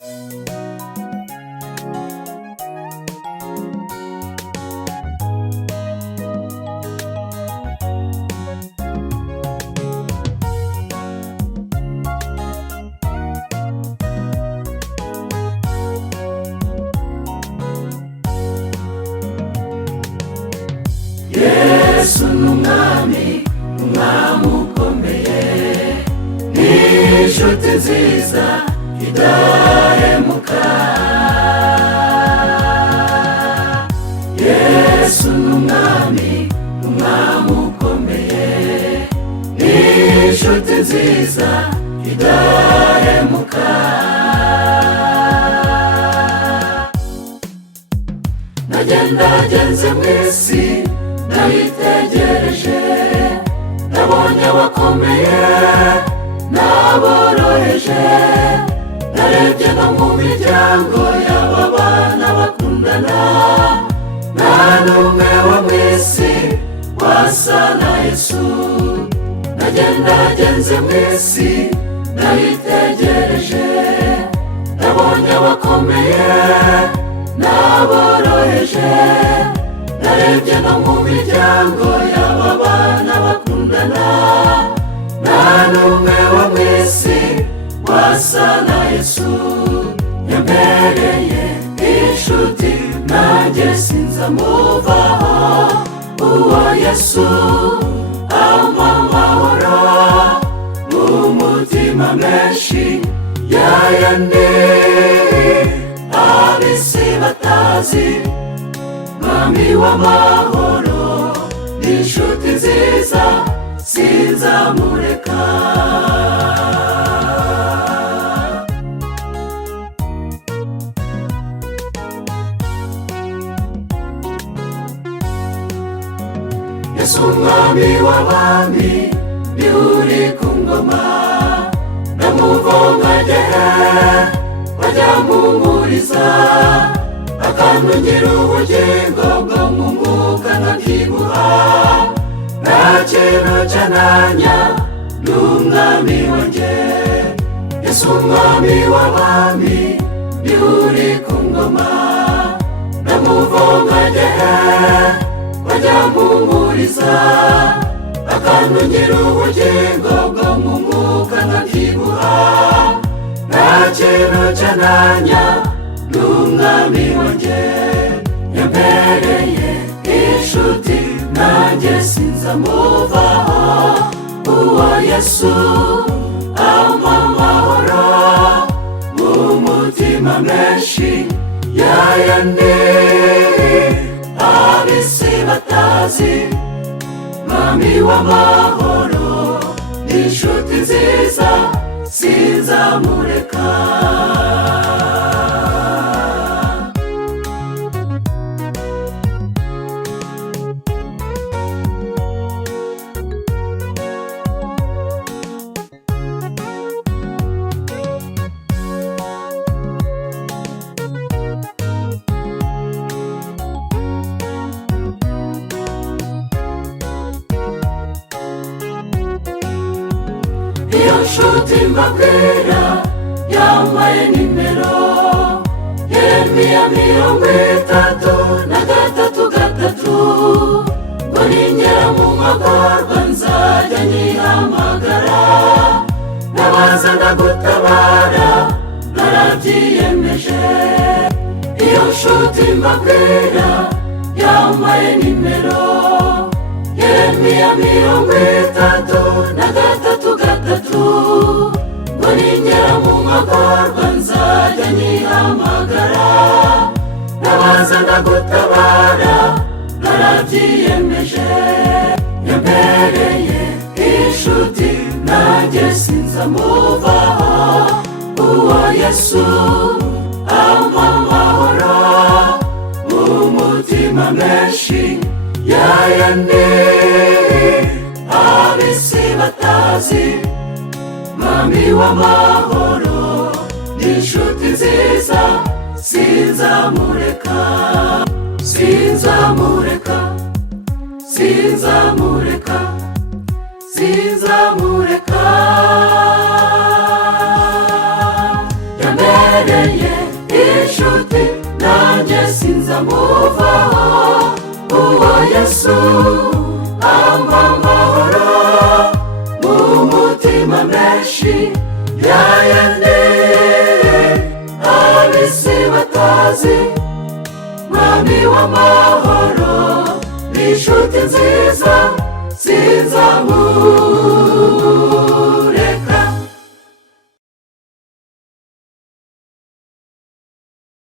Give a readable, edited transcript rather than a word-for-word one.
Yesu n'umwami ukomeye, n'inshuti nziza idahemuka. Yesu n'umwami ukomeye, n'inshuti nziza idahemuka. Nagendagenze mw'isi nayitegereje, nabonye abakomeye n'aboroheje, narebye no mu miryango y'aba bana bakundana, nta n'umwe wo mw'isi wasa na Yesu. Nagendagenze mw'isi nayitegereje, nabonye abakomeye n'aboroheje, narebye no mu miryango y'aba bana bakundana, nta n'umwe wo mw'isi wasa na Yesu. Yambereye inshuti nanjye sinzamuvaho, uwo Yesu ampa amahoro mu mutima menshi, yayandi ab'isi batazi. Mwami w'amahoro n'inshuti nziza sinzamureka. Yesu mwami w'abami niwe uri ku ngoma, ndamuvoma ngehe bajya mumpuriza, akantungira ubugingo bwo mu mwuka nkabyibuha. Nta kintu cyananya n'umwami wanjye. Yesu umwami w'abami niwe uri ku ngoma, ndamuvoma ngehe bajya mumpuriza, akantungira ubugingo bwo mu mwuka nkabyibuha. Nta kintu cyananya n'umwami wanjye. Yambereye inshuti nanjye sinzamuvaho, uwo Yesu ampa amahoro mu mutima menshi, yayandi ab'isi batazi. Mwami w'amahoro n'inshuti nziza sinzamureka. Iyo nshuti mbabwira yambaye nimero Yeremiya 33:3, ngo ningera mu magorwa nzajya nyihamagara, nabaza ndagutabara narabyiyemeje. Iyo nshuti mbabwira yambaye nimero Yeremiya 33:3, ngo ningera mu magorwa nzajya nyihamagara, nabaza ndagutabara narabyiyemeje. Yambereye inshuti nanjye sinzamuvaho, uwo Yesu ampa amahoro mu mutima menshi, yayandi ab'isi batazi. Mwami w'amahoro n'inshuti nziza sinzamureka. Sinzamureka, sinzamureka, sinzamureka. Yambereye yambereye inshuti nanjye sinzamuvaho. Uwo Yesu ampa amahoro mu mutima menshi, yayandi ab'isi batazi. Mwami w'amahoro ni inshuti nziza